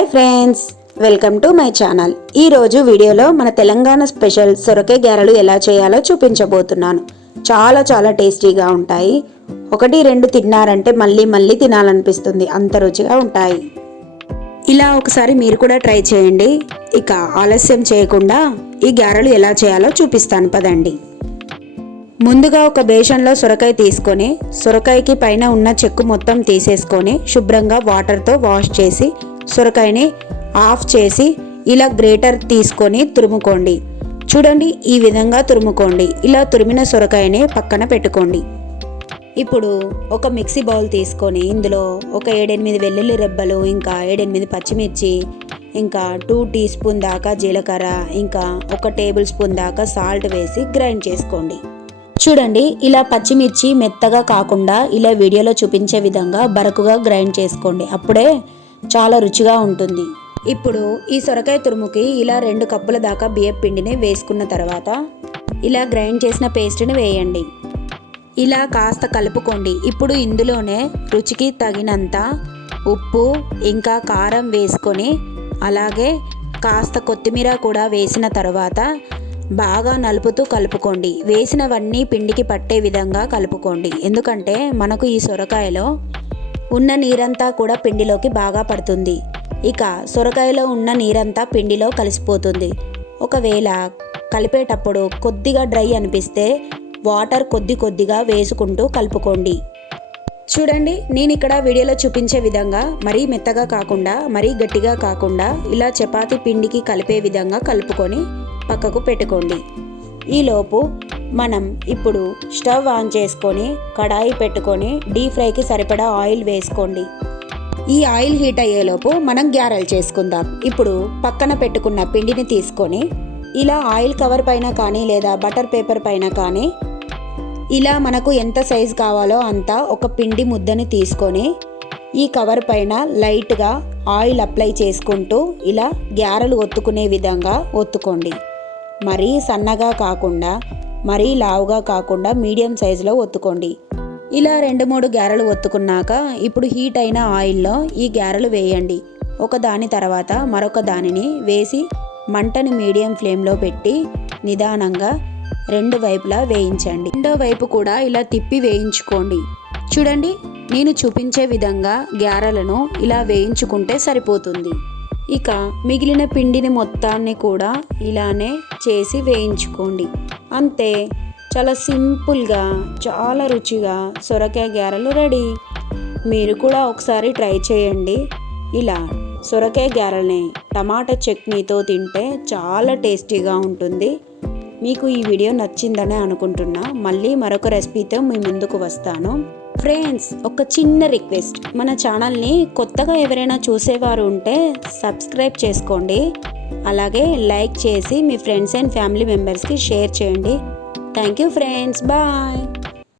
Hi friends welcome to my channel. ఈరోజు వీడియోలో మన తెలంగాణ స్పెషల్ సొరకాయ గారెలు ఎలా చేయాలో చూపించబోతున్నాను. చాలా చాలా టేస్టీగా ఉంటాయి. ఒకటి రెండు తిన్నారంటే మళ్ళీ మళ్ళీ తినాలనిపిస్తుంది. అంత రుచిగా ఉంటాయి. ఇలా ఒకసారి మీరు కూడా ట్రై చేయండి. ఇక ఆలస్యం చేయకుండా ఈ గారెలు ఎలా చేయాలో చూపిస్తాను. పదండి. ముందుగా ఒక బేషన్లో సొరకాయ తీసుకొని సొరకాయకి పైన ఉన్న చెక్కు మొత్తం తీసేసుకొని శుభ్రంగా వాటర్తో వాష్ చేసి సొరకాయని ఆఫ్ చేసి ఇలా గ్రేటర్ తీసుకొని తురుముకోండి. చూడండి ఈ విధంగా తురుముకోండి. ఇలా తురిమిన సొరకాయని పక్కన పెట్టుకోండి. ఇప్పుడు ఒక మిక్సీ బౌల్ తీసుకొని ఇందులో ఒక ఏడెనిమిది వెల్లుల్లి రెబ్బలు ఇంకా ఏడెనిమిది పచ్చిమిర్చి ఇంకా టూ టీ స్పూన్ దాకా జీలకర్ర ఇంకా ఒక టేబుల్ స్పూన్ దాకా సాల్ట్ వేసి గ్రైండ్ చేసుకోండి. చూడండి ఇలా పచ్చిమిర్చి మెత్తగా కాకుండా ఇలా వీడియోలో చూపించే విధంగా బరకుగా గ్రైండ్ చేసుకోండి. అప్పుడే చాలా రుచిగా ఉంటుంది. ఇప్పుడు ఈ సొరకాయ తురుముకి ఇలా రెండు కప్పుల దాకా బియ్యం పిండిని వేసుకున్న తర్వాత ఇలా గ్రైండ్ చేసిన పేస్ట్ని వేయండి. ఇలా కాస్త కలుపుకోండి. ఇప్పుడు ఇందులోనే రుచికి తగినంత ఉప్పు ఇంకా కారం వేసుకొని అలాగే కాస్త కొత్తిమీర కూడా వేసిన తర్వాత బాగా నలుపుతూ కలుపుకోండి. వేసినవన్నీ పిండికి పట్టే విధంగా కలుపుకోండి. ఎందుకంటే మనకు ఈ సొరకాయలో ఉన్న నీరంతా కూడా పిండిలోకి బాగా పడుతుంది. ఇక సొరకాయలో ఉన్న నీరంతా పిండిలో కలిసిపోతుంది. ఒకవేళ కలిపేటప్పుడు కొద్దిగా డ్రై అనిపిస్తే వాటర్ కొద్ది కొద్దిగా వేసుకుంటూ కలుపుకోండి. చూడండి నేను ఇక్కడ వీడియోలో చూపించే విధంగా మరీ మెత్తగా కాకుండా మరీ గట్టిగా కాకుండా ఇలా చపాతి పిండికి కలిపే విధంగా కలుపుకొని పక్కకు పెట్టుకోండి. ఈలోపు మనం ఇప్పుడు స్టవ్ ఆన్ చేసుకొని కడాయి పెట్టుకొని డీప్ ఫ్రైకి సరిపడా ఆయిల్ వేసుకోండి. ఈ ఆయిల్ హీట్ అయ్యేలోపు మనం గ్యారెలు చేసుకుందాం. ఇప్పుడు పక్కన పెట్టుకున్న పిండిని తీసుకొని ఇలా ఆయిల్ కవర్ పైన కానీ లేదా బటర్ పేపర్ పైన కానీ ఇలా మనకు ఎంత సైజు కావాలో అంత ఒక పిండి ముద్దని తీసుకొని ఈ కవర్ పైన లైట్గా ఆయిల్ అప్లై చేసుకుంటూ ఇలా గ్యారెలు ఒత్తుకునే విధంగా ఒత్తుకోండి. మరీ సన్నగా కాకుండా మరీ లావుగా కాకుండా మీడియం సైజులో ఒత్తుకోండి. ఇలా రెండు మూడు గారెలు ఒత్తుకున్నాక ఇప్పుడు హీట్ అయిన ఆయిల్లో ఈ గారెలు వేయండి. ఒక దాని తర్వాత మరొక దానిని వేసి మంటని మీడియం ఫ్లేమ్లో పెట్టి నిదానంగా రెండు వైపులా వేయించండి. రెండో వైపు కూడా ఇలా తిప్పి వేయించుకోండి. చూడండి నేను చూపించే విధంగా గ్యారెలను ఇలా వేయించుకుంటే సరిపోతుంది. ఇక మిగిలిన పిండిని మొత్తాన్ని కూడా ఇలానే చేసి వేయించుకోండి. అంతే. చాలా సింపుల్గా చాలా రుచిగా సొరకాయ గారెలు రెడీ. మీరు కూడా ఒకసారి ట్రై చేయండి. ఇలా సొరకాయ గారెల్ని టమాటా చట్నీతో తింటే చాలా టేస్టీగా ఉంటుంది. మీకు ఈ వీడియో నచ్చిందనే అనుకుంటున్నా. మళ్ళీ మరొక రెసిపీతో మీ ముందుకు వస్తాను. ఫ్రెండ్స్ ఒక చిన్న రిక్వెస్ట్. మన ఛానల్ని కొత్తగా ఎవరైనా చూసేవారు ఉంటే సబ్స్క్రైబ్ చేసుకోండి. అలాగే లైక్ చేసి మీ ఫ్రెండ్స్ అండ్ ఫ్యామిలీ మెంబర్స్కి షేర్ చేయండి. Thank you friends. బాయ్.